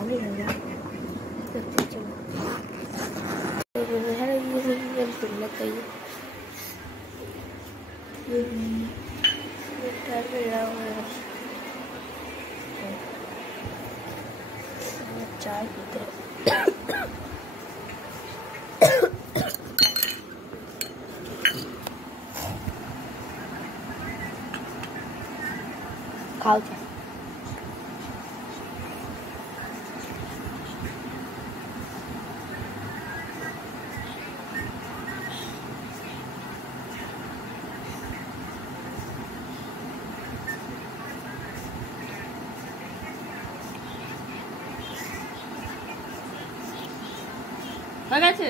अभी लगा चाय पीते खाओ चाय গেছে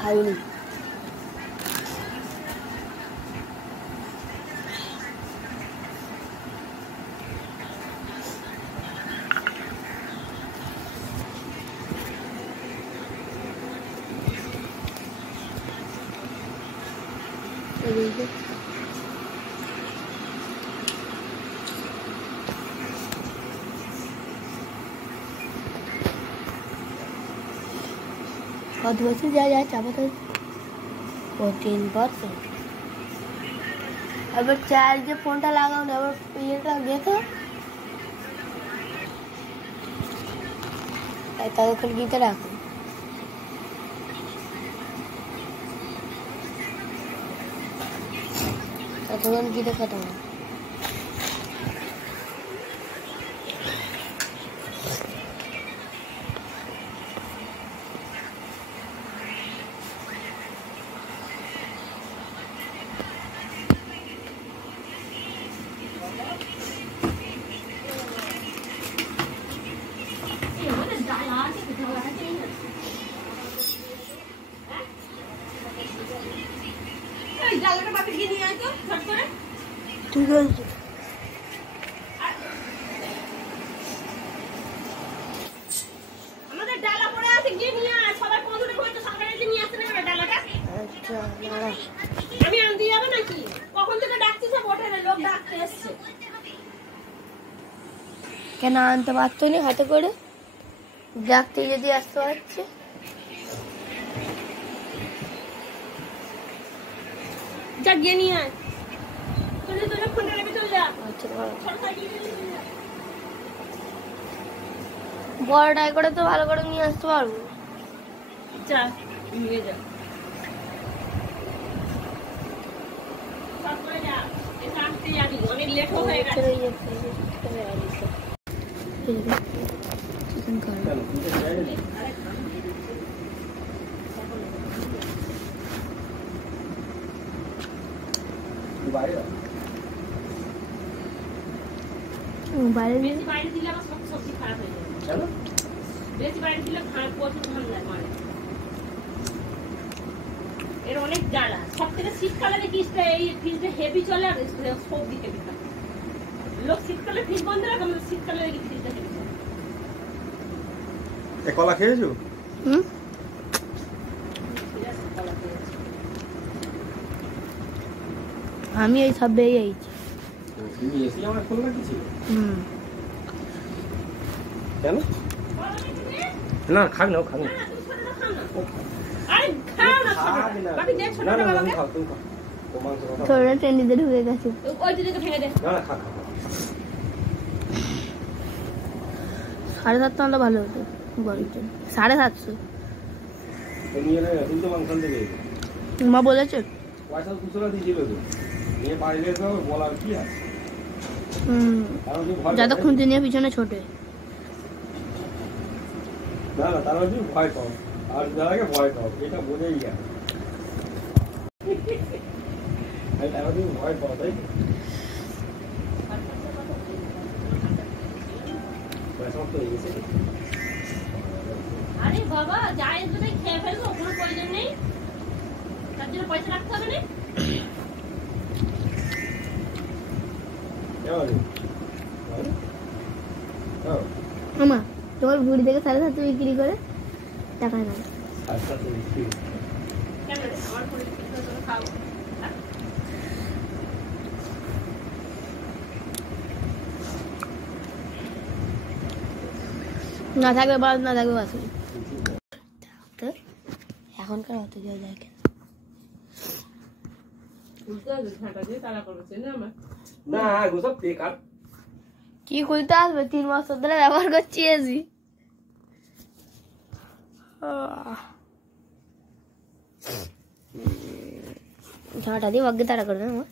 খাইনি और दूसरी जा चाबा तो 14%। अब चार्ज फोन टा लगाओ ना अब ये टा देखो ऐसा तो खुल गीता रखो तो तुरंत गीता खत्म हो ठीक है আমাদের ডালা পড়ে আছে গিয়ে নিয়ে আয় সবাই পৌঁছতে হয়তো সকালে যে নিয়ে আসতে না ডালাটা अच्छा मारा আমি আনতে যাব নাকি কখন থেকে ডাকছি সব ওঠে না লোক ডাকতে এসেছে কেন আনতে পারতো না হাতে করে ডাকতে যদি আসতে হচ্ছে যা গিয়ে নিয়ে আয় তুই তোর ফোনটা রেখে চলে যা আচ্ছা বড়টাই করে তো ভালো করে নিয়ে আসতে পারবো যা নিয়ে যা তারপরে যা এটা আনতে যাবি অনেক লেট হয়ে গেছে চিকেন কারি বাইরে বেশি বাইরে দিলে আমার সব সবজি খারাপ হয়ে যাবে চলো বেশি বাইরে দিলে খারাপ প্রচুর ভালো লাগে মানে এর অনেক জ্বালা সব থেকে শীতকালে দেখিসটা এই ফ্রিজে হেভি চলে আর সবজি হেভি থাকে লোক শীতকালে ফ্রিজ বন্ধ রাখে আমরা শীতকালে দেখি ফ্রিজটা হেভি চলে এ কলা খেয়েছো আমি এই সব বেরিয়ে আইছি তুমি এসে আমার ফোন লাগিয়েছিল কেন না খাক না খাক না আরে খাও না বাকি যে ছোট ছোট বাবা খাও তুমি খাও তোমার থোড়া টেন্ডিতে ঢুকে গেছে ওই দিকে ভেঙে দে না খা 750 ভালো হতো গরিব জন্য 750 তুমি এলে তুমি তো মাংস থেকে মা বলেছে পয়সা কুচলা দিয়েছিল তো নিয়ে পাইলে তো বলার কি আছে যতক্ষণ দিনে পিছনে ছোটে না না তারা যদি ভয় পাও আর যারাকে ভয় পাও এটা বোঝাই যায় তারা যদি ভয় পাও তাই পয়সা তো এসে আরে বাবা যাই যদি খেয়ে ফেলবো কোনো প্রয়োজন নেই তার জন্য পয়সা রাখতে হবে না আমা তোমার বুড়ি থেকে 750 বিক্রি করে টাকা না কেন আমার পরিস্থিতি খাও না থাকবে বাস, না থাকবে বাস। এখনকার অত যাওয়া যায় কেন? না এগুলো সব বেকার। কি খুলতে আসবে? 3 বছর ধরে ব্যবহার করছি এসি। ঝাঁটা দিয়ে ভাগ্যে তাড়া করে দেবো।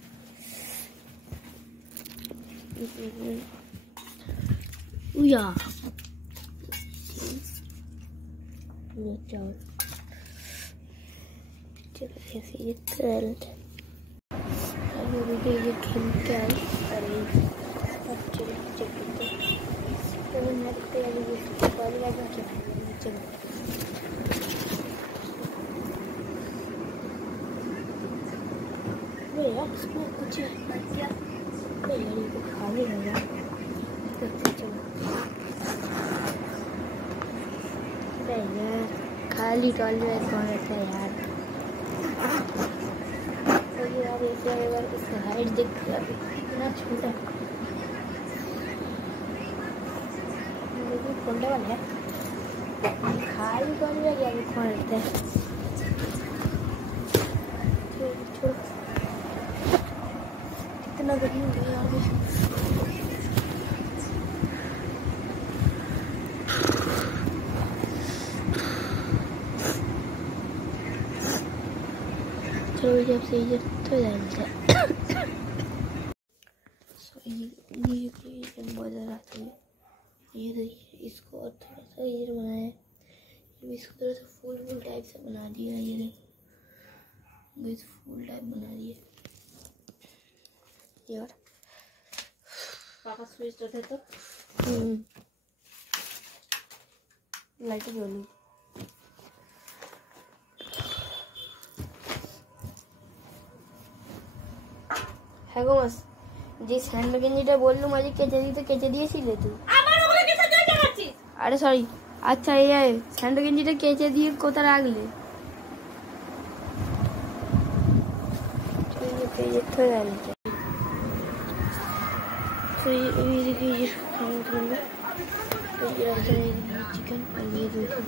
উয়া चलो ऐसे ये तेल अभी ये खेल के आई। अरे अब चलो चलते तो मैं तो अभी इसके बाद लगा के चलो वे यार इसमें कुछ क्या वे यार ये तो खाली है यार। चलो यार खाली टॉयलेट कौन रहता है यार? तो यार ऐसे अगर इसका हाइट देख इतना छोटा फोल्डेबल है। खाली टॉयलेट यार कौन रहता है? छोड़ कितना गर्मी है यार। चलो जब से ये तो डालते हैं। ये बहुत ज़्यादा है। ये देखिए इसको और थोड़ा सा ये बनाया है। इसको थोड़ा सा फूल टाइप से बना दिया। ये देखो फूल टाइप बना दिया यार। पापा स्विच थे तो लाइट जलू হ্যাঁ গো মাস, যে স্যান্ড গেঞ্জিটা বললুম আজকে কেচে দিতে কেচে দিয়েছিলে তুই? আমার ওগুলো কেচে দিয়ে যাচ্ছিস? আরে সরি, আচ্ছা এই স্যান্ড গেঞ্জিটা কেচে দিয়ে কোথায় রাখলে? পেজে তো রাখলে तो ये देखिए ये खाना खाना ये रखते हैं चिकन और ये देखो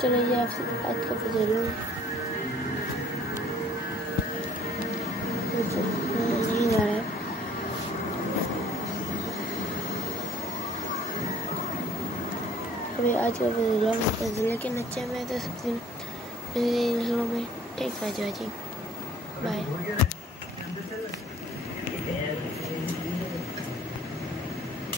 चलो ये आपसे आज का फिर नहीं जा रहा है। अभी आज का वीडियो लेकिन अच्छा मैं तो सब दिन में टेक बाय।